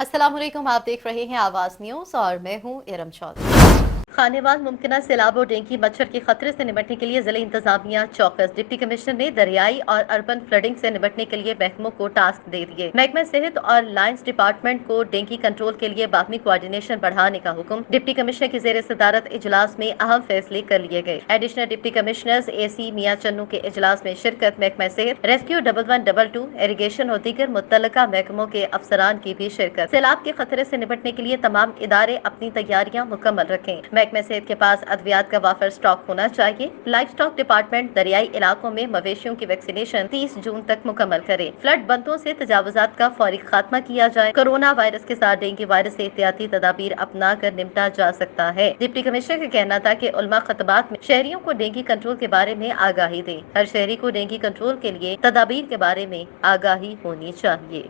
अस्सलाम वालेकुम, आप देख रहे हैं आवाज़ न्यूज़ और मैं हूं इरम चौधरी। खानेवाल मुमकिन सैलाब और डेंगू मच्छर के खतरे से निपटने के लिए जिला इंतजामिया चौकस। डिप्टी कमिश्नर ने दरियाई और अर्बन फ्लडिंग से निपटने के लिए महकमों को टास्क दे दिए। महकमा सेहत और लाइन्स डिपार्टमेंट को डेंगू कंट्रोल के लिए बाहमी कोऑर्डिनेशन बढ़ाने का हुक्म। डिप्टी कमिश्नर की जेर सदारत इजलास में अहम फैसले कर लिए गए। एडिशनल डिप्टी कमिश्नर्स AC मियां चन्नू के इजलास में शिरकत। महकमा सेहत, रेस्क्यू 1112, इरिगेशन और दीगर मुतल्लका महकमों के अफसरान की भी शिरकत। सैलाब के खतरे से निपटने के लिए तमाम इदारे अपनी तैयारियां मुकम्मल रखें। महकमा सेहत के पास अद्वियात का वाफर स्टॉक होना चाहिए। लाइफ स्टॉक डिपार्टमेंट दरियाई इलाकों में मवेशियों की वैक्सीनेशन 30 जून तक मुकम्मल करे। फ्लड बंदों से तजावुजात का फौरी खात्मा किया जाए। कोरोना वायरस के साथ डेंगू वायरस से एहतियाती तदाबीर अपना कर निपटा जा सकता है। डिप्टी कमिश्नर का कहना था कि उलमा खतबात में शहरियों को डेंगू कंट्रोल के बारे में आगाही दें। हर शहरी को डेंगू कंट्रोल के लिए तदाबीर के बारे में आगाही होनी चाहिए।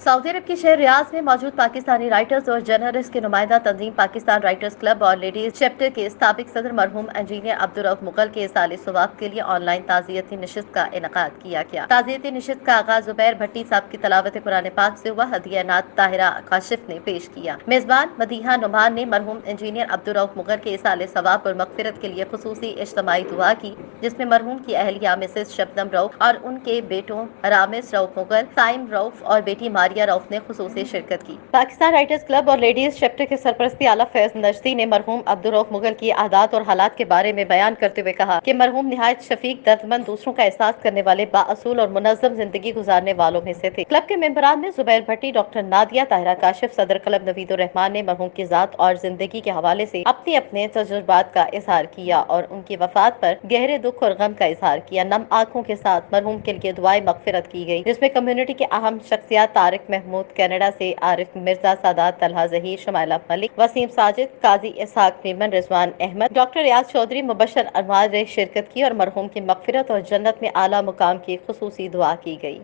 सऊदी अरब के शहर रियाद में मौजूद पाकिस्तानी राइटर्स और जर्नलिस्ट के नुमाइंदा तंजीम पाकिस्तान राइटर्स क्लब और लेडीज चैप्टर के साबिक सदर मरहूम इंजीनियर अब्दुल रऊफ मुगल के साले सवाब के लिए ऑनलाइन ताज़ियती नशिस्त का इनकाद किया गया। ताज़ियती नशिस्त का आगाज ज़ुबैर भट्टी साहब की तलावत कुरान पाक से हुआ। हदिया नात ताहिरा काशिफ ने पेश किया। मेजबान मदीहा नुमान ने मरहूम इंजीनियर अब्दुल रऊफ मुगल के साले सवाब और मगफिरत के लिए खुसूसी इज्तिमाई दुआ की, जिसमें मरहूम की अहलिया मिसेस शबनम रऊफ और उनके बेटों रामिस रऊफ मुगल, साइम रऊफ और बेटी मारिया रऊफ ने खुसूसी शिरकत की। पाकिस्तान राइटर्स क्लब और लेडीज चैप्टर के सरपरस्ती आला फैज नजदी ने मरहूम अब्दुल रऊफ मुगल की आदात और हालात के बारे में बयान करते हुए कहा कि मरहूम निहायत शफीक, दर्दमंद, दूसरों का एहसास करने वाले, बाअसूल और मुनज़्ज़म जिंदगी गुजारने वालों में से थे। क्लब के मेंबरान में ज़ुबैर भट्टी, डॉक्टर नादिया, ताहिरा काशिफ, सदर क्लब नवीदुर रहमान ने मरहूम की जात और जिंदगी के हवाले से अपने अपने तजुर्बात का इजहार किया और उनकी वफात पर गहरे दुख और गम का इजहार किया। नम आंखों के साथ मरहूम के लिए दुआए मगफिरत की गई, जिसमें कम्युनिटी के अहम शख्सियात तारिक महमूद, कनाडा से आरिफ मिर्जा, सादात तलहा ज़हीर, शमाइला मलिक, वसीम साजिद, काजी इसहाक मेमन, रिजवान अहमद, डॉक्टर रियाज चौधरी, मुबशर अनवार ने शिरकत की और मरहूम की मगफिरत और जन्नत में आला मुकाम की खुसूसी दुआ की गई।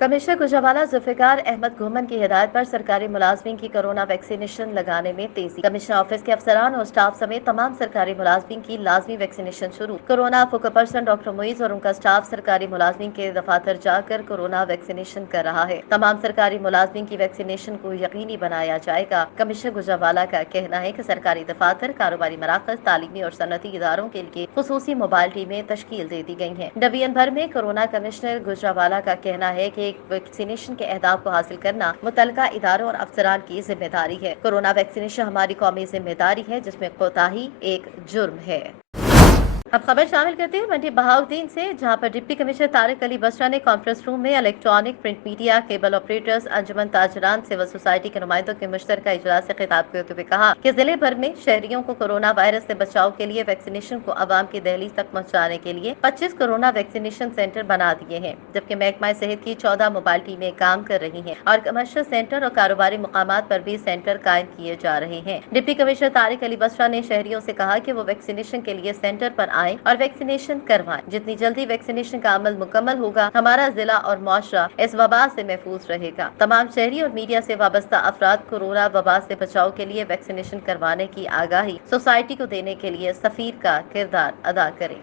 कमिश्नर गुजरावाला जुल्फिकार अहमद घुमन की हिदायत पर सरकारी मुलाजमीन की कोरोना वैक्सीनेशन लगाने में तेजी। कमिश्नर ऑफिस के अफसरान और स्टाफ समेत तमाम सरकारी मुलाजमीन की लाजमी वैक्सीनेशन शुरू। Corona focus person doctor Muiz और उनका स्टाफ सरकारी मुलाजमीन के दफातर जाकर कोरोना वैक्सीनेशन कर रहा है। तमाम सरकारी मुलाजमीन की वैक्सीनेशन को यकीनी बनाया जाएगा। कमिश्नर गुजरावाला का कहना है कि सरकारी दफातर, कारोबारी मराकज, तालीमी और सनती इदारों के लिए खुसूसी मोबाइल टीमें तश्कील दे दी गई हैं। डिवीजन भर में कोरोना कमिश्नर गुजरावाला का कहना है कि वैक्सीनेशन के अहदाफ को हासिल करना मुतल्लिका इदारों और अफसरान की जिम्मेदारी है। कोरोना वैक्सीनेशन हमारी कौमी जिम्मेदारी है, जिसमें कोताही एक जुर्म है। अब खबर शामिल करते हैं मंडी बहाउद्दीन से, जहां पर डिप्टी कमिश्नर तारिक अली बसरा ने कॉन्फ्रेंस रूम में electronic, print media, cable operators, Anjuman Tajiran, civil society के नुमाइंदों के मुश्तरका इजलास से खिताब करते हुए कहा कि जिले भर में शहरियों को कोरोना वायरस से बचाव के लिए वैक्सीनेशन को अवाम की दहलीज तक पहुँचाने के लिए 25 कोरोना वैक्सीनेशन सेंटर बना दिए हैं, जबकि महकमा सेहत की 14 मोबाइल टीमें काम कर रही हैं और कमर्शियल सेंटर और कारोबारी मुकामात पर भी सेंटर कायम किए जा रहे हैं। डिप्टी कमिश्नर तारिक अली बसरा ने शहरियों से कहा कि वो वैक्सीनेशन के लिए सेंटर पर आए और वैक्सीनेशन करवाएं। जितनी जल्दी वैक्सीनेशन का अमल मुकम्मल होगा, हमारा जिला और मुआशरा इस वबा से महफूज रहेगा। तमाम शहरी और मीडिया से वाबस्ता अफराद कोरोना वबा से बचाव के लिए वैक्सीनेशन करवाने की आगाही सोसाइटी को देने के लिए सफीर का किरदार अदा करें।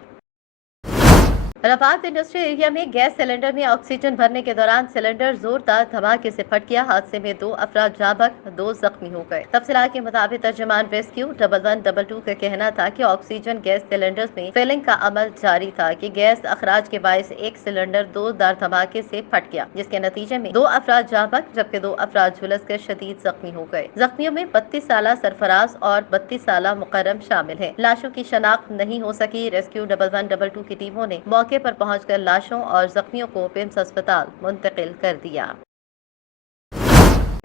रफात इंडस्ट्रियल एरिया में गैस सिलेंडर में ऑक्सीजन भरने के दौरान सिलेंडर जोरदार धमाके से फट गया। हादसे में 2 अफराद जाँ बहक, 2 जख्मी हो गए। तफसीलात के मुताबिक तर्जुमान रेस्क्यू 1112 का कहना था कि ऑक्सीजन गैस सिलेंडर्स में फिलिंग का अमल जारी था कि गैस अखराज के बायस एक सिलेंडर जोरदार धमाके से फट गया, जिसके नतीजे में 2 अफराद जाँ बहक जबकि 2 अफराद झुलस कर शदीद जख्मी हो गए। जख्मियों में 32 साला सरफराज और 32 साला मुकर्रम शामिल है। लाशों की शनाख्त नहीं हो सकी। रेस्क्यू 1112 की टीमों ने मौके पर पहुंचकर लाशों और जख्मियों को पिम्स अस्पताल मुंतकिल कर दिया।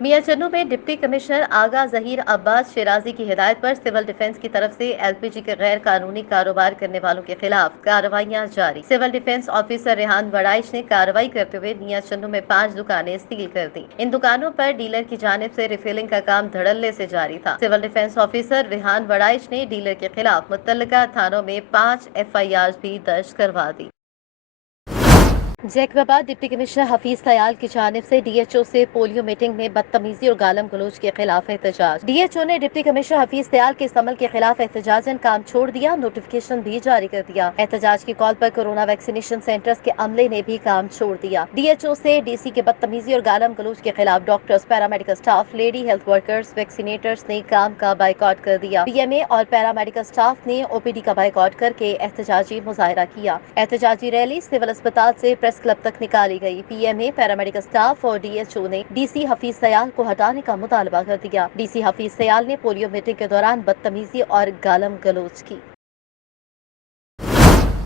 मियां चन्नू में डिप्टी कमिश्नर आगा ज़हीर अब्बास शिराजी की हिदायत पर सिविल डिफेंस की तरफ से LPG के गैर कानूनी कारोबार करने वालों के खिलाफ कार्रवाइयां जारी। सिविल डिफेंस ऑफिसर रेहान वड़ाइश ने कार्रवाई करते हुए मियां चन्नू में 5 दुकानें सील कर दी। इन दुकानों पर डीलर की जानिब से रिफिलिंग का काम धड़ल्ले से जारी था। सिविल डिफेंस ऑफिसर रेहान वड़ाइश ने डीलर के खिलाफ मुतल्लिका थानों में 5 FIR भी दर्ज करवा दी। जैकबाबाद डिप्टी कमिश्नर हफीज सयाल की जानिब से DHO से पोलियो मीटिंग में बदतमीजी और गालम गलोच के खिलाफ एहतजाज। DHO ने डिप्टी कमिश्नर हफीज सयाल के इस अमल के खिलाफ एहतजाजन काम छोड़ दिया, नोटिफिकेशन भी जारी कर दिया। एहतजाज की कॉल पर कोरोना वैक्सीनेशन सेंटर्स के अमले ने भी काम छोड़ दिया। DHO से DC के बदतमीजी और गालम गलोच के खिलाफ doctors, paramedical staff, lady health workers, vaccinators ने काम का बाइकआउट कर दिया। PMA और पैरामेडिकल स्टाफ ने OPD का बाइकआउट करके एहतजाजी मुजाहरा किया। एहतजाजी रैली सिविल अस्पताल से प्रेस क्लब तक निकाली गई। PMA, पैरामेडिकल स्टाफ और DHO ने DC हफीज सयाल को हटाने का मुतालबा कर दिया। DC हफीज सयाल ने पोलियो मीटिंग के दौरान बदतमीजी और गालम गलोच की।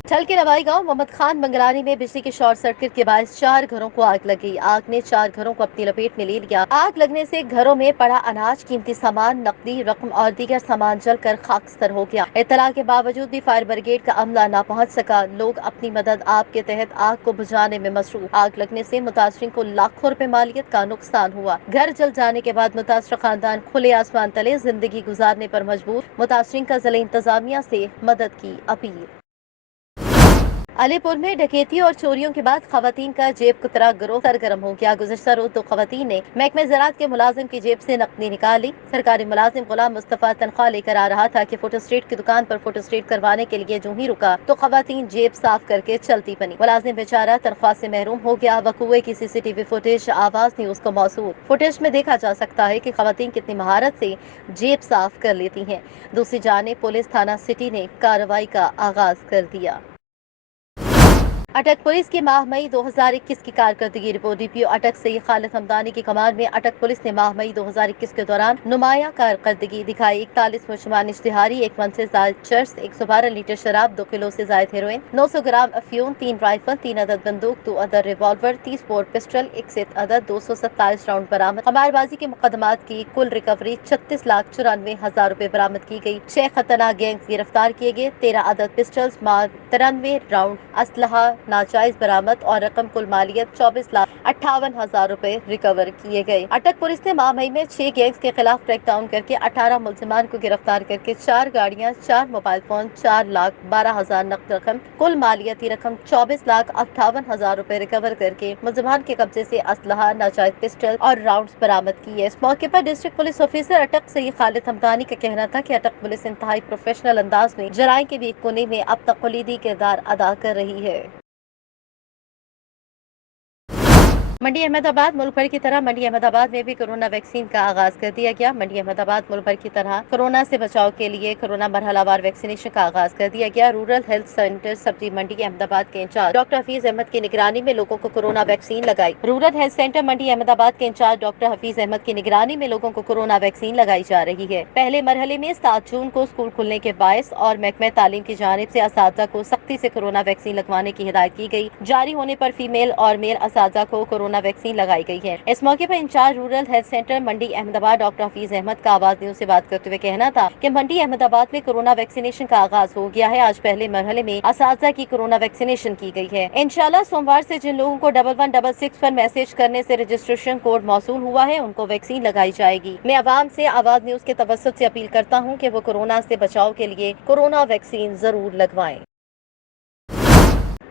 ठल के रवाई गांव मोहम्मद खान बंगलानी में बिजली के शॉर्ट सर्किट के बायस 4 घरों को आग लगी। आग ने 4 घरों को अपनी लपेट में ले लिया। आग लगने से घरों में पड़ा अनाज, कीमती सामान, नकदी रकम और दीगर सामान जलकर खाकस्तर हो गया। इत्तला के बावजूद भी फायर ब्रिगेड का अमला न पहुंच सका। लोग अपनी मदद आप के तहत आग को बुझाने में मसरूफ। आग लगने से मुतासरीन को लाखों रुपए मालियत का नुकसान हुआ। घर जल जाने के बाद मुतासर खानदान खुले आसमान तले जिंदगी गुजारने पर मजबूर। मुतासरीन का जिला इंतजामिया से मदद की अपील। अलीपुर में डकैती और चोरियों के बाद खवातीन का जेब कुतरा गिरोह सरगर्म हो गया। गुज़श्ता रोज 2 खवातीन ने महकमे ज़राअत के मुलाजिम की जेब से नकदी निकाली। सरकारी मुलाजिम गुलाम मुस्तफ़ा तनख्वाह लेकर आ रहा था कि फोटो स्टेट की दुकान पर फोटो स्टेट करवाने के लिए जो ही रुका तो खवातीन जेब साफ करके चलती बनी। मुलाजिम बेचारा तनख्वाह से महरूम हो गया। वकूए की CCTV फुटेज आवाज न्यूज को मौसूल। फुटेज में देखा जा सकता है कि खवातीन कितनी महारत से जेब साफ कर लेती हैं। दूसरी जानिब पुलिस थाना सिटी ने कार्रवाई का आगाज कर दिया। अटक पुलिस की माह मई 2021 की कारकर्दगी रिपोर्ट। DPO अटक सईद खालिद हमदानी की कमान में अटक पुलिस ने माह मई 2021 के दौरान नुमाया कारकर्दगी दिखाई। 41 मुशमान इश्तिहारी, 1 मन से ज्यादा चर्स, 112 लीटर शराब, 2 किलो से ज्यादा हेरोइन, 900 ग्राम अफ्यून, 3 राइफल, 3 अदद बंदूक, 2 अदद रिवॉल्वर, 30 बोर पिस्टल, 61 अदद 227 राउंड बरामद। कमारबाजी के मुकदमात की कुल रिकवरी 36,94,000 रुपए बरामद की गई। 6 खतरनाक गैंग्स गिरफ्तार किए गए। 13 अदद पिस्टल्स, 93 राउंड असलहा नाजायज बरामद और रकम कुल मालियत 24,58,000 रुपए रिकवर किए गए। अटक पुलिस ने माह मई में 6 गैंग्स के खिलाफ क्रैकडाउन करके 18 मुलजिमान को गिरफ्तार करके 4 गाड़ियां, 4 मोबाइल फोन, 4,12,000 नकद रकम, कुल मालियती रकम 24,58,000 रुपए रिकवर करके मुलजिमान के कब्जे से असलहा, नाजायज पिस्टल और राउंड बरामद किए। इस मौके पर डिस्ट्रिक्ट पुलिस ऑफिसर अटक सईद खालिद हमदानी का कहना था कि अटक पुलिस इंतहाई प्रोफेशनल अंदाज में जराइम के भी एक कोने में अब तक कलीदी किरदार अदा कर रही है। मंडी अहमदाबाद मुल्क भर की तरह मंडी अहमदाबाद में भी कोरोना वैक्सीन का आगाज कर दिया गया। मंडी अहमदाबाद मुल्क भर की तरह कोरोना से बचाव के लिए कोरोना मरहलावार वैक्सीनेशन का आगाज कर दिया गया। रूरल हेल्थ सेंटर सब्जी मंडी अहमदाबाद के इंचार्ज डॉक्टर हफीज अहमद की निगरानी में लोगों को कोरोना वैक्सीन लगाई। रूरल हेल्थ सेंटर मंडी अहमदाबाद के इंचार्ज डॉक्टर हफीज अहमद की निगरानी में लोगों को कोरोना वैक्सीन लगाई जा रही है। पहले मरहले में 7 जून को स्कूल खुलने के बायस और महकमे तालीम की जानिब से असातिज़ा को सख्ती से कोरोना वैक्सीन लगवाने की हिदायत की गई। जारी होने पर फीमेल और मेल असातिज़ा को कोरोना वैक्सीन लगाई गई है। इस मौके पर इंचार्ज रूरल हेल्थ सेंटर मंडी अहमदाबाद डॉक्टर हफीज अहमद का आवाज न्यूज से बात करते हुए कहना था कि मंडी अहमदाबाद में कोरोना वैक्सीनेशन का आगाज हो गया है। आज पहले मरहले में असातिज़ा की कोरोना वैक्सीनेशन की गई है। इंशाल्लाह सोमवार से जिन लोगों को 1166 पर मैसेज करने से रजिस्ट्रेशन कोड मौसूल हुआ है उनको वैक्सीन लगाई जाएगी। मैं आवाम से आवाज न्यूज के तवज्जुह से अपील करता हूँ कि वो कोरोना से बचाव के लिए कोरोना वैक्सीन जरूर लगवाएं।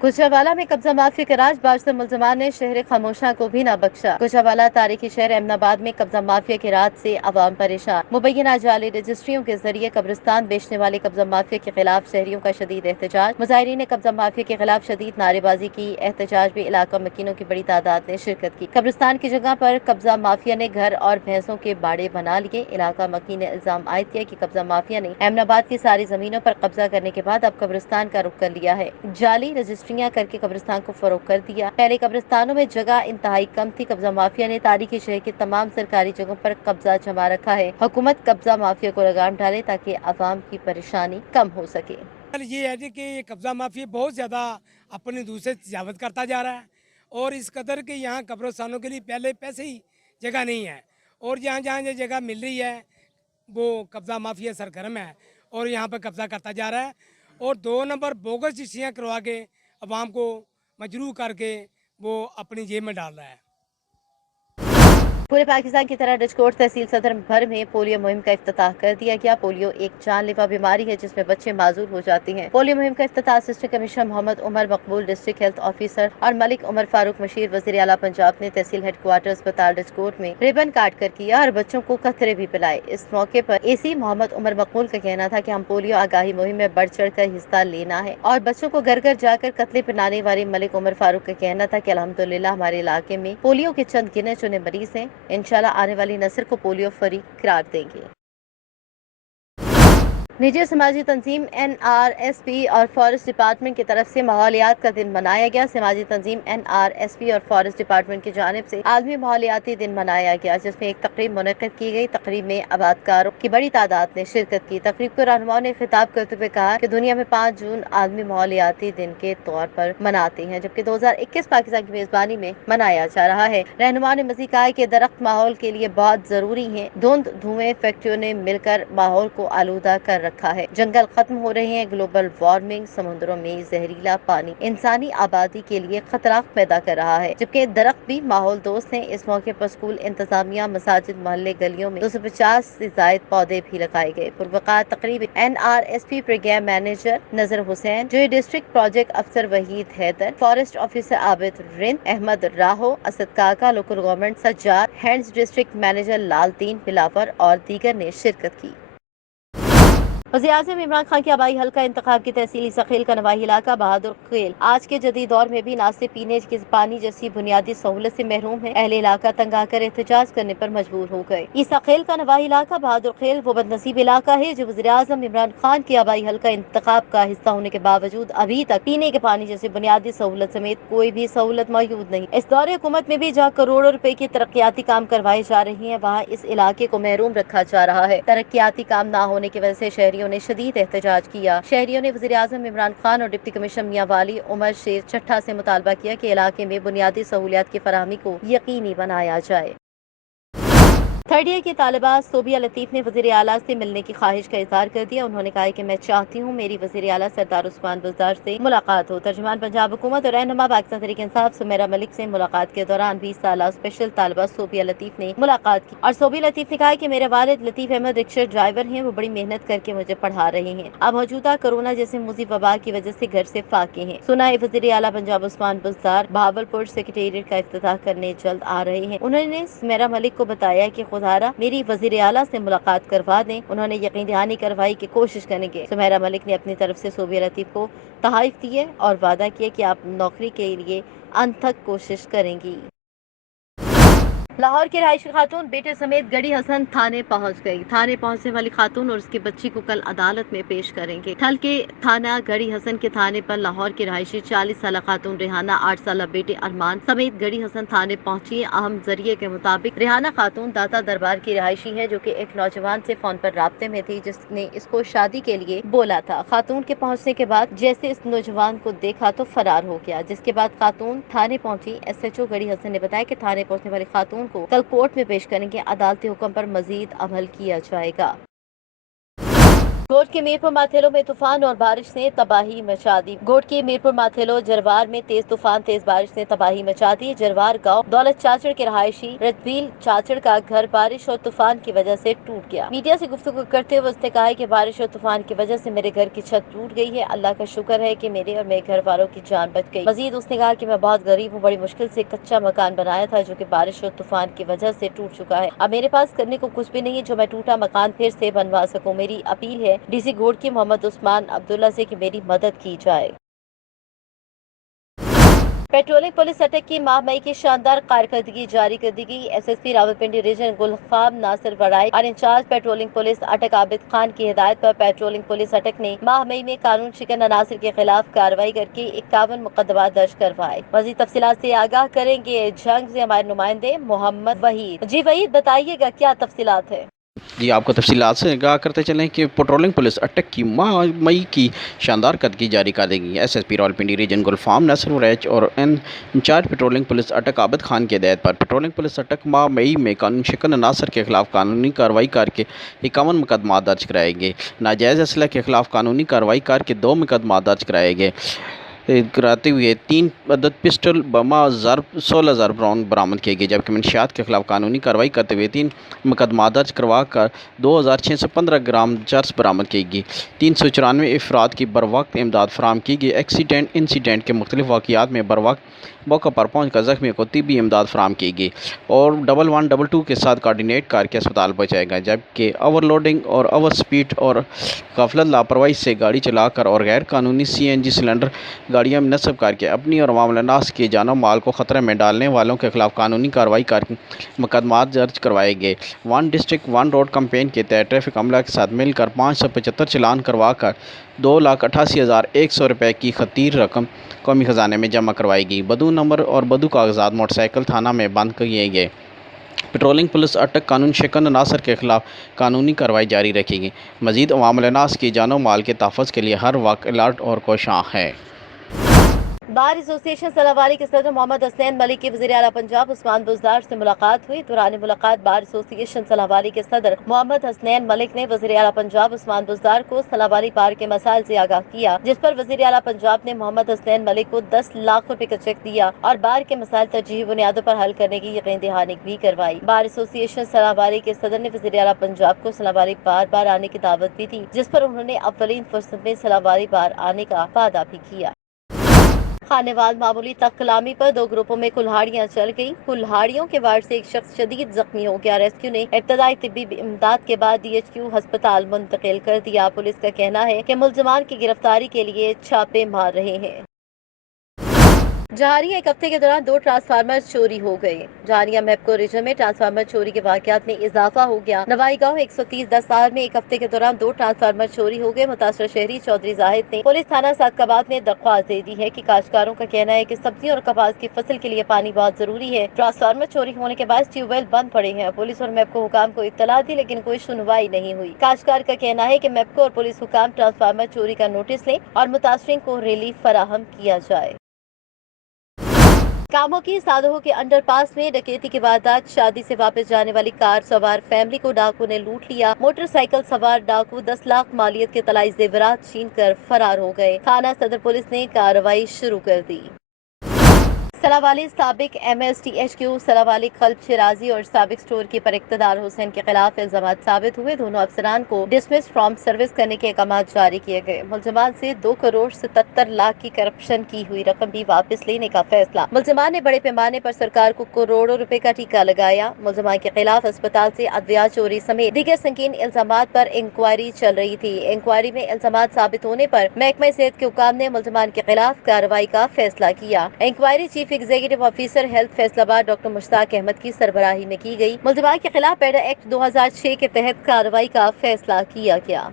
गुजरावाला में कब्जा माफिया के राज बाज मुलजमान ने शहर खामोशा को भी न बख्शा। गुजरावाला तारीखी शहर अहमदाबाद में कब्जा माफिया के राज से अवाम परेशान। मुबैना जाली रजिस्ट्रियों के जरिए कब्रिस्तान बेचने वाले कब्जा माफिया के खिलाफ शहरियों का शदीद एहतजाज। मुजाहिरीन ने कब्जा माफिया के खिलाफ शदीद नारेबाजी की। एहतजाज में इलाका मकीनों की बड़ी तादाद ने शिरकत की। कब्रिस्तान की जगह पर कब्जा माफिया ने घर और भैंसों के बाड़े बना लिए। इलाका मकीन ने इल्जाम आयद किया कि कब्जा माफिया ने अहमदाबाद की सारी जमीनों पर कब्जा करने के बाद अब कब्रिस्तान का रुख कर लिया है। जाली रजिस्ट्रियां करके कब्रिस्तान को फरोख्त कर दिया। पहले कब्रिस्तानों में जगह इंतहाई कम थी। कब्जा माफिया ने तारीखी शहर की तमाम सरकारी जगहों पर कब्जा जमा रखा है। हुकूमत कब्जा माफिया को लगाम डाले ताकि अवाम की परेशानी कम हो सके। ये है कि ये कब्जा माफिया बहुत ज़्यादा अपनी दूसरे तजावत करता जा रहा है और इस कदर के यहाँ कब्रिस्तानों के लिए पहले पैसे ही जगह नहीं है और जहाँ जहाँ ये जगह मिल रही है वो कब्जा माफिया सरगर्म है और यहाँ पर कब्जा करता जा रहा है और 2 नंबर बोगस रजिस्ट्रियाँ करवा के अवाम को मजरूह करके वो अपनी जेब में डाल रहा है। पूरे पाकिस्तान की तरह डिस्कोट तहसील सदर भर में पोलियो मुहिम का इफ्तिताह कर दिया गया। पोलियो एक जानलेवा बीमारी है जिसमें बच्चे माजूर हो जाते हैं। पोलियो मुहिम का इफ्तिताह असिस्टेंट कमिश्नर मोहम्मद उमर मकबूल, डिस्ट्रिक्ट हेल्थ ऑफिसर और मलिक उमर फारूक मशीर वज़ीर आला पंजाब ने तहसील हेडक्वार्टर अस्पताल डिस्कोट में रिबन काट कर किया और बच्चों को कतरे भी पिलाए। इस मौके पर एसी मोहम्मद उमर मकबूल का कहना था कि हम पोलियो आगाही मुहिम में बढ़ चढ़ कर हिस्सा लेना है और बच्चों को घर घर जाकर कतरे पिलाने वाले मलिक उमर फारूक का कहना था कि अल्हम्दुलिल्लाह हमारे इलाके में पोलियो के चंद गिने चुने मरीज हैं। इंशाल्लाह आने वाली नस्ल को पोलियो फ्री करार देंगे। निजी समाजी तंजीम NRSP और फॉरेस्ट डिपार्टमेंट की तरफ से माहौलियात का दिन मनाया गया। समाजी तंजीम NRSP और फॉरेस्ट डिपार्टमेंट की जानिब से आलमी माहौलियाती दिन मनाया गया, जिसमें एक तकरीब मुनक्किद की गई। तकरीब में आबादकारों की बड़ी तादाद ने शिरकत की। तकरीब को रहनुमाओं ने खिताब करते हुए कहा कि दुनिया में 5 जून आलमी माहौलियाती दिन के तौर पर मनाते हैं, जबकि 2021 पाकिस्तान की मेजबानी में मनाया जा रहा है। रहनुमाओं ने मज़ीद कहा कि दरख्त माहौल के लिए बहुत जरूरी है। धुंध, धुएं, फैक्ट्रियों ने मिलकर माहौल को आलूदा कर रखा है। जंगल खत्म हो रहे हैं। ग्लोबल वार्मिंग समुद्रों में जहरीला पानी इंसानी आबादी के लिए खतरा पैदा कर रहा है, जबकि दरख्त भी माहौल दोस्त हैं। इस मौके पर स्कूल इंतजामिया, मसाजिद, मोहल्ले, गलियों में 250 से जायद पौधे भी लगाए गए। पुरवकार तकरीब NRSP प्रोग्राम मैनेजर नजर हुसैन, जो डिस्ट्रिक्ट प्रोजेक्ट अफसर Waheed Haider, forest officer Abid Rind, Ahmad Raho, Asad Kaka, local government Sajjad, hands district manager लालतीन बिलावर और दीगर ने शिरकत की। वज़ीर-ए-आज़म इमरान खान के आबाई हल्का इंतखाब की तहसील सखेल का नवाही इलाका बहादुर खेल आज के जदीद दौर में भी ना सिर्फ पीने के पानी जैसी बुनियादी सहूलत से महरूम है। अहले इलाका तंग आकर एहतजाज करने पर मजबूर हो गए। सखेल का नवाही इलाका बहादुर खेल वो बदनसीब इलाका है जो वज़ीर-ए-आज़म इमरान खान के आबाई हल्का इंतखाब का हिस्सा होने के बावजूद अभी तक पीने के पानी जैसी बुनियादी सहूलत समेत कोई भी सहूलत मौजूद नहीं। इस दौरे हुकूमत में भी जहाँ करोड़ों रुपए के तरक्याती काम करवाए जा रहे हैं, वहाँ इस इलाके को महरूम रखा जा रहा है। तरक्याती काम न होने की वजह से शहरियों ने शदीद एहतजाज किया। शहरियों ने वज़ीर-ए-आज़म इमरान खान और डिप्टी कमिश्नर मियां वाली उमर शेर चट्ठा से मुतालबा किया कि इलाके में बुनियादी सहूलियात की फराहमी को यकीनी बनाया जाए। थर्ड ईयर की तालिबा सोबिया लतीफ ने वज़ीर आला से मिलने की ख्वाहिश का इजहार कर दिया। उन्होंने कहा कि मैं चाहती हूँ मेरी वज़ीर आला सरदार उस्मान बुज़दार से मुलाकात हो। तर्जुमान पंजाब हुकूमत और रहनुमा पाकिस्तान तहरीक इंसाफ सुमेरा मलिक से मुलाकात के दौरान 20 साला स्पेशल तालिबा सोबिया लतीफ ने मुलाकात की और सोबिया लतीफ ने कहा कि मेरे वालिद लतीफ अहमद रिक्शा ड्राइवर हैं, वो बड़ी मेहनत करके मुझे पढ़ा रहे हैं। अब मौजूदा कोरोना जैसे मुज़ीब वबा की वजह से घर से फाके हैं। सुना है वज़ीर आला पंजाब उस्मान बुज़दार भावलपुर सेक्रेटेरिएट का इफ्तिताह करने जल्द आ रहे हैं। उन्होंने सुमेरा मलिक को बताया कि खुदारा मेरी वज़ीर आला से मुलाकात करवा दें। उन्होंने यकीन दहानी करवाई की कोशिश करेंगे। सुमेरा मलिक ने अपनी तरफ से सोबिया लतीफ को तहाइफ दी है और वादा किया कि आप नौकरी के लिए अंत तक कोशिश करेंगी। लाहौर की रहायशी खातून बेटे समेत गड़ी हसन थाने पहुंच गई। थाने पहुंचने वाली खातून और उसकी बच्ची को कल अदालत में पेश करेंगे। ठल के थाना गड़ी हसन के थाने पर लाहौर की रहायशी 40 साल खातून रेहाना, 8 साल बेटे अरमान समेत गड़ी हसन थाने पहुंची। अहम जरिए के मुताबिक रेहाना खातून दाता दरबार की रहायशी है, जो कि एक नौजवान से फोन पर राब्ते में थी जिसने इसको शादी के लिए बोला था। खातून के पहुंचने के बाद जैसे इस नौजवान को देखा तो फरार हो गया, जिसके बाद खातून थाने पहुंची। SHO गड़ी हसन ने बताया कि थाने पहुंचने वाली खातून को कल कोर्ट में पेश करेंगे। अदालती हुक्म पर मजीद अमल किया जाएगा। गोट के मीरपुर माथेलो में तूफान और बारिश ने तबाही मचा दी। गोट के मीरपुर माथेलो जरवार में तेज तूफान तेज बारिश ने तबाही मचा दी। जरवार गांव दौलत चाचड़ के रहायशी रजबील चाचड़ का घर बारिश और तूफान की वजह से टूट गया। मीडिया से गुफ्तगू करते हुए उसने कहा कि बारिश और तूफान की वजह से मेरे घर की छत टूट गई है। अल्लाह का शुक्र है कि मेरे और मेरे घर वालों की जान बच गई। मजीद उसने कहा कि मैं बहुत गरीब हूँ, बड़ी मुश्किल से कच्चा मकान बनाया था जो कि बारिश और तूफान की वजह से टूट चुका है। अब मेरे पास करने को कुछ भी नहीं है जो मैं टूटा मकान फिर से बनवा सकूँ। मेरी अपील है DC गोट की मोहम्मद उस्मान अब्दुल्ला से कि मेरी मदद की जाए। पेट्रोलिंग पुलिस अटक की माह मई की शानदार कारकर्दगी जारी कर दी गई। SSP रावलपिंडी रीजन गुलखाम नासिर वराई और इंचार्ज पेट्रोलिंग पुलिस अटक आबिद खान की हिदायत पर पेट्रोलिंग पुलिस अटक ने माह मई में कानून शिकन अनासिर के खिलाफ कार्रवाई करके 51 मुकदमा दर्ज करवाए। मजीद तफसीलात से आगाह करेंगे जंग से हमारे नुमाइंदे मोहम्मद वहीद। जी वहीद, बताइएगा क्या तफसीलात है? जी, आपको तफसीलात से आगाह करते चलें कि पेट्रोलिंग पुलिस अटक की माह मई की शानदार कदगी जारी कर देगी। SSP रावलपिंडी रीजन गुलफाम नसर वरैच और इंचार्ज पेट्रोलिंग पुलिस अटक आबिद खान की हिदायत पर पेट्रोलिंग पुलिस अटक माह मई में कानून शिकन अनासर के खिलाफ कानूनी कार्रवाई करके 51 मुकदमा दर्ज कराएंगे। नाजायज़ असलह के खिलाफ कानूनी कार्रवाई करके 2 मुकदमा दर्ज कराए गए। कराते हुए 3 अदद पिस्टल बमा ज़र्ब 16,000 राउंड बरामद किए गए, जबकि मंशियात के खिलाफ कानूनी कार्रवाई करते हुए 3 मुकदमा दर्ज करवा कर 2,615 ग्राम चरस बरामद की गई। 394 अफराद की बरवक्त इमदाद फराहम की गई। एक्सीडेंट इंसिडेंट के मुख्तलिफ वाक़यात में बरवक्त मौका पर पहुँच कर ज़ख्मी को तिब्बी इमदाद फराहम की गई और 1122 के साथ कोऑर्डिनेट करके अस्पताल पहुँचाया गया, जबकि ओवरलोडिंग और ओवर स्पीड और गफलत लापरवाही से गाड़ी चलाकर और गैर कानूनी CNG सिलेंडर गाड़ियां में नस्ब करके अपनी और मामला नाश के जानो माल को खतरे में डालने वालों के खिलाफ कानूनी कार्रवाई कर मुकदमा दर्ज करवाए गए। One district one road campaign के तहत ट्रैफिक अमला के साथ मिलकर 575 चालान करवा कर 2,88,100 रुपये की खतीर रकम कौमी खजाने में जमा करवाई गई। बदू नंबर और बदू कागजात मोटरसाइकिल थाना में बंद किए गए। पेट्रोलिंग पुलिस अटक कानून शिकन नासर के खिलाफ कानूनी कार्रवाई जारी रखेगी। मजीद अवाम नास की जानो माल के तहफ़्फ़ुज़ के लिए हर वक्त अलर्ट और कोशां है। बार एसोसिएशन सलाहवाली के सदर मोहम्मद हसनैन मलिक की वज़ीर आला पंजाब उस्मान बुज़दार से मुलाकात हुई। दौरान मुलाकात बार एसोसिएशन सलाहवाली के सदर मोहम्मद हसनैन मलिक ने वज़ीर आला पंजाब उस्मान बुज़दार को सलाहवाली बार के मसाइल से आगाह किया, जिस पर वज़ीर आला पंजाब ने मोहम्मद हसनैन मलिक को 10 लाख रुपए का चेक दिया और बार के मसाइल तरजीही बुनियादों पर हल करने की यकीन दहानी भी करवाई। बार एसोसिएशन सलाहवाली के सदर ने वज़ीर आला पंजाब को सलाहवाली बार बार आने की दावत भी दी, जिस पर उन्होंने अव्वलीन फुर्सत में सलाहवाली बार आने का वादा भी किया। खानेवाल मामूली तक कलामी पर 2 ग्रुपों में कुल्हाड़ियां चल गईं। कुल्हाड़ियों के वार से एक शख्स शदीद जख्मी हो गया। रेस्क्यू ने इब्तदाई तिब्बी इमदाद के बाद DHQ अस्पताल मुंतकिल कर दिया। पुलिस का कहना है कि मुल्ज़िमान की गिरफ्तारी के लिए छापे मार रहे हैं। जहारिया एक हफ्ते के दौरान 2 ट्रांसफार्मर चोरी हो गए। जहारिया मेपको रीजन में ट्रांसफार्मर चोरी के वाकयात में इजाफा हो गया। नवाई गाँव 130 10 में एक हफ्ते के दौरान 2 ट्रांसफार्मर चोरी हो गए। मुतासर शहरी चौधरी जाहिद ने पुलिस थाना सादकाबाद में दरख्वास्त दे दी है कि काश्तकारों का कहना है कि सब्जी और कपास की फसल के लिए पानी बहुत जरूरी है। ट्रांसफार्मर चोरी होने के बाद ट्यूबवेल बंद पड़े हैं। पुलिस और मेपको हुकाम को इत्तला दी, लेकिन कोई सुनवाई नहीं हुई। काश्तकार का कहना है कि मेपको और पुलिस हुकाम ट्रांसफार्मर चोरी का नोटिस लें और मुतासरीन को रिलीफ फराहम किया जाए। कामों की सादों के अंडरपास में डकैती की वारदात। शादी से वापस जाने वाली कार सवार फैमिली को डाकू ने लूट लिया। मोटरसाइकिल सवार डाकू 10 लाख मालियत के तलाई जेवरात छीन कर फरार हो गए। थाना सदर पुलिस ने कार्रवाई शुरू कर दी। सलाहवाली साबिक MSTHQ सलाहवाली खल्ब शिराजी और साबिक स्टोर कीपर इक़्तिदार हुसैन के खिलाफ इल्जामात साबित हुए। दोनों अफसरान को डिसमिस फ्रॉम सर्विस करने के अहकामात जारी किए गए। मुल्ज़िमान से 2 करोड़ 77 लाख की करप्शन की हुई रकम भी वापस लेने का फैसला। मुल्ज़िमान ने बड़े पैमाने पर सरकार को करोड़ों रुपए का टीका लगाया। मुल्ज़िमान के खिलाफ अस्पताल से अद्विया चोरी समेत दीगर संगीन इल्जामात पर इंक्वायरी चल रही थी। इंक्वायरी में इल्जामात साबित होने पर महकमा सेहत के हुकाम ने मुल्ज़िमान के खिलाफ कार्रवाई का फैसला किया। Inquiry chief executive officer health Faisalabad doctor Mushtaq Ahmad की सरबराही में की गई। मुल्ज़िमान के खिलाफ पैडा एक्ट 2006 के तहत कार्रवाई का फैसला किया गया।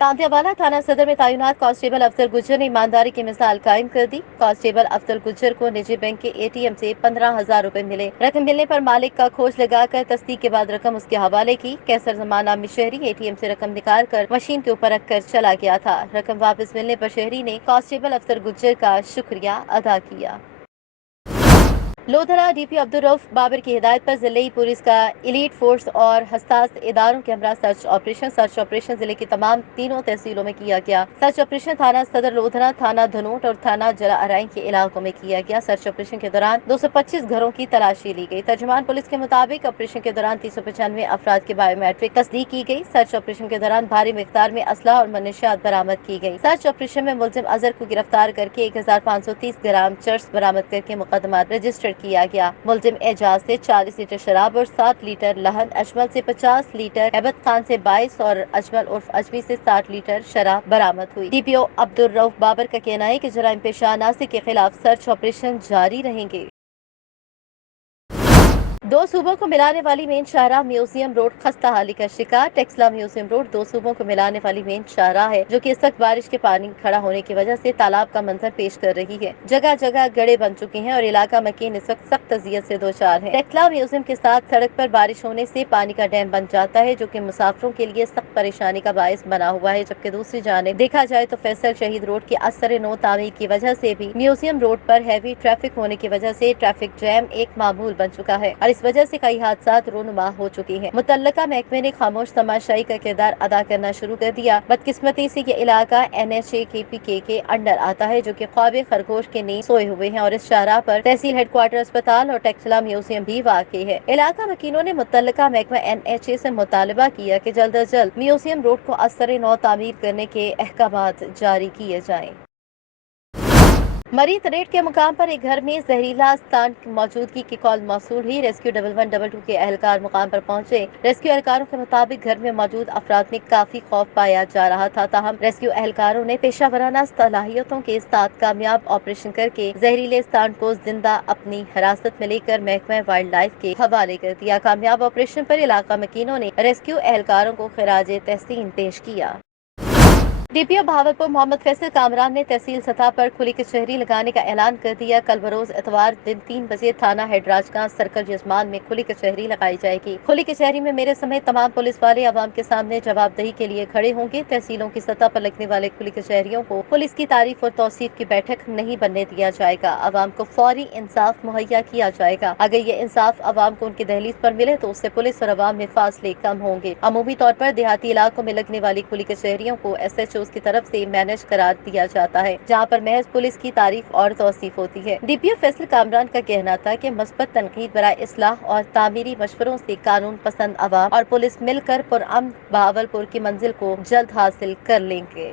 तांतियावाला थाना सदर में तैनात कांस्टेबल अफजल गुज्जर ने ईमानदारी की मिसाल कायम कर दी। कांस्टेबल अफजल गुज्जर को निजी बैंक के ATM से 15,000 रुपए मिले। रकम मिलने पर मालिक का खोज लगाकर तस्दीक के बाद रकम उसके हवाले की। कैसर जमान नामी शहरी ATM से रकम निकाल कर मशीन के ऊपर रख कर चला गया था। रकम वापस मिलने पर शहरी ने कांस्टेबल अफजल गुज्जर का शुक्रिया अदा किया। लोधरा DP अब्दुल रऊफ बाबर की हिदायत पर जिले पुलिस का एलीट फोर्स और हसास इदारों के हमरा सर्च ऑपरेशन जिले की तमाम 3 तहसीलों में किया गया। सर्च ऑपरेशन थाना सदर लोधरा, थाना धनोट और थाना जला अराई के इलाकों में किया गया। सर्च ऑपरेशन के दौरान 225 घरों की तलाशी ली गई। तर्जुमान पुलिस के मुताबिक ऑपरेशन के दौरान 395 अफराद के बायोमेट्रिक तस्दीक की गई। सर्च ऑपरेशन के दौरान भारी मिकदार में असला और मनशियात बरामद की गई। सर्च ऑपरेशन में मुलजिम अजहर को गिरफ्तार करके 1530 ग्राम चर्स बरामद करके मुकदमा रजिस्टर्ड किया गया। मुलजिम एजाज से 40 लीटर शराब और 7 लीटर लहन, अजमल से 50 लीटर, अहमद खान से 22 और अजमल उर्फ अजमी से 60 लीटर शराब बरामद हुई। DPO अब्दुल रऊफ बाबर का कहना है कि जराइम पेशा अनासिर के खिलाफ सर्च ऑपरेशन जारी रहेंगे। 2 सूबों को मिलाने वाली मेन शाहराह म्यूजियम रोड खस्ता हाली का शिकार। टेक्सला म्यूजियम रोड 2 सूबों को मिलाने वाली मेन शाहराह है, जो कि इस वक्त बारिश के पानी खड़ा होने की वजह से तालाब का मंजर पेश कर रही है। जगह जगह गड़े बन चुके हैं और इलाका मकीन इस वक्त सख्त अजियत से दो चार है। टेक्सला म्यूजियम के साथ सड़क पर बारिश होने से पानी का डैम बन जाता है, जो कि मुसाफिरों के लिए सख्त परेशानी का बायस बना हुआ है। जबकि दूसरी जानिब देखा जाए तो फैसल शहीद रोड की असर नो तामीर की वजह से भी म्यूजियम रोड पर हैवी ट्रैफिक होने की वजह से ट्रैफिक जैम एक मामूल बन चुका है और इस वजह से कई हादसा रोनुमा हो चुकी हैं। मुतल्लका महकमे ने खामोश तमाशाई का किरदार अदा करना शुरू कर दिया। बदकिस्मती से ये इलाका NHAKPK के अंडर आता है, जो कि ख्वाब खरगोश के नींद सोए हुए हैं, और इस शाहराह पर तहसील हेडक्वार्टर अस्पताल और टेक्सला म्यूजियम भी वाक़ई है। इलाका वकीलों ने मुतल्लका महकमा NHA से मुतालबा किया कि जल्द अज जल्द म्यूजियम रोड को असर नौ तामीर करने के अहकामात जारी किए जाएं। मरी तरेट के मुकाम पर एक घर में जहरीला स्थान की मौजूदगी की कॉल मौसूल हुई। रेस्क्यू 1112 के एहलकार मुकाम पर पहुंचे। रेस्क्यू एहलकारों के मुताबिक घर में मौजूद अफराद में काफी खौफ पाया जा रहा था। ताहम रेस्क्यू एहलकारों ने पेशावराना सलाहियतों के साथ कामयाब ऑपरेशन करके जहरीले स्थान को जिंदा अपनी हिरासत में लेकर महकमा वाइल्ड लाइफ के हवाले कर दिया। कामयाब ऑपरेशन पर इलाका मकीनों ने रेस्क्यू एहलकारों को खिराज तहसीन पेश किया। DPO भावलपुर मोहम्मद फैसल कामरान ने तहसील सतह पर खुली कचहरी लगाने का ऐलान कर दिया। कल बरोज इतवार दिन 3 बजे थाना हेडराजगंज सर्कल जजमान में खुली कचहरी लगाई जाएगी। खुली कचहरी में मेरे समेत तमाम पुलिस वाले अवाम के सामने जवाबदेही के लिए खड़े होंगे। तहसीलों की सतह पर लगने वाले खुली कचहरियों को पुलिस की तारीफ और तौसीफ की बैठक नहीं बनने दिया जाएगा। अवाम को फौरी इंसाफ मुहैया किया जाएगा। अगर ये इंसाफ अवाम को उनकी दहलीज पर मिले तो उससे पुलिस और अवाम में फासले कम होंगे। अमूमी तौर पर देहाती इलाकों में लगने वाली खुली कचहरियों को SHO की तरफ से मैनेज करार दिया जाता है, जहां पर महज पुलिस की तारीफ और तौसीफ होती है। DPO फैसल कामरान का कहना था कि मस्बत तनकीद बराए इस्लाह और तामीरी मशवरों से कानून पसंद अवाम और पुलिस मिलकर पुरअमन बहावलपुर की मंजिल को जल्द हासिल कर लेंगे।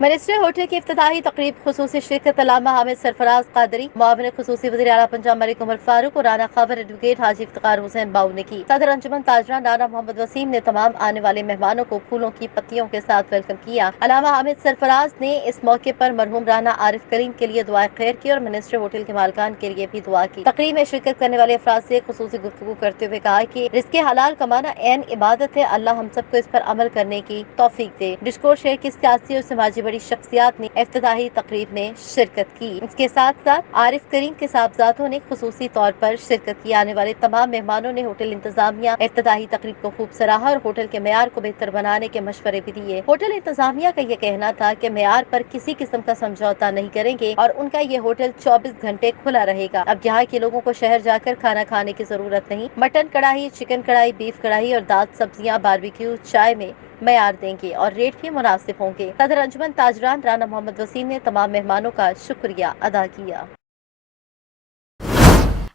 मिनिस्ट्री होटल की इफ्तिताही तकरीब खुसूसी शिरकत अल्लामा हामिद सरफराज कादरी, मुआविन खुसूसी वज़ीर आला पंजाब मलिक उमर फारूक और राना खबर एडवोकेट हाजी इफ्तिखार हुसैन बाऊ ने की। सदर अंजुमन ताजरान राना मोहम्मद वसीम ने तमाम आने वाले मेहमानों को फूलों की पत्तियों के साथ वेलकम किया। अल्लामा हामिद सरफराज ने इस मौके पर मरहूम राना आरिफ करीम के लिए दुआ खैर की और मिनिस्ट्री होटल के मालकान के लिए भी दुआ की। तकरीब में शिरकत करने वाले अफराद से खुसूसी गुफ्तगू करते हुए कहा कि रिज़्क़े हलाल कमाना ऐन इबादत है। अल्लाह हम सबको इस पर अमल करने की तौफीक दे। डिस्कोर शहर की सियासी और समाजी बड़ी शख्सियात ने इफ्तिताही तकरीब में शिरकत की। इसके साथ साथ आरिफ करीम के साहबजादों ने खुसूसी तौर पर शिरकत की। आने वाले तमाम मेहमानों ने होटल इंतजामिया इफ्तिताही तकरीब को खूब सराहा और होटल के मेयार को बेहतर बनाने के मशवरे भी दिए। होटल इंतजामिया का ये कहना था कि मेयार पर किसी किस्म का समझौता नहीं करेंगे और उनका ये होटल 24 घंटे खुला रहेगा। अब यहाँ के लोगों को शहर जाकर खाना खाने की जरूरत नहीं। मटन कढ़ाई, चिकन कढ़ाई, बीफ कढ़ाई और दाल, सब्जियाँ, बारबेक्यू, चाय में मयार देंगे और रेट भी मुनासिब होंगे। सदर अंजुमन ताजरान राना मोहम्मद वसीम ने तमाम मेहमानों का शुक्रिया अदा किया।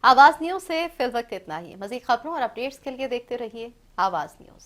आवाज न्यूज से फिल वक्त इतना ही। मज़ीद खबरों और अपडेट्स के लिए देखते रहिए आवाज न्यूज।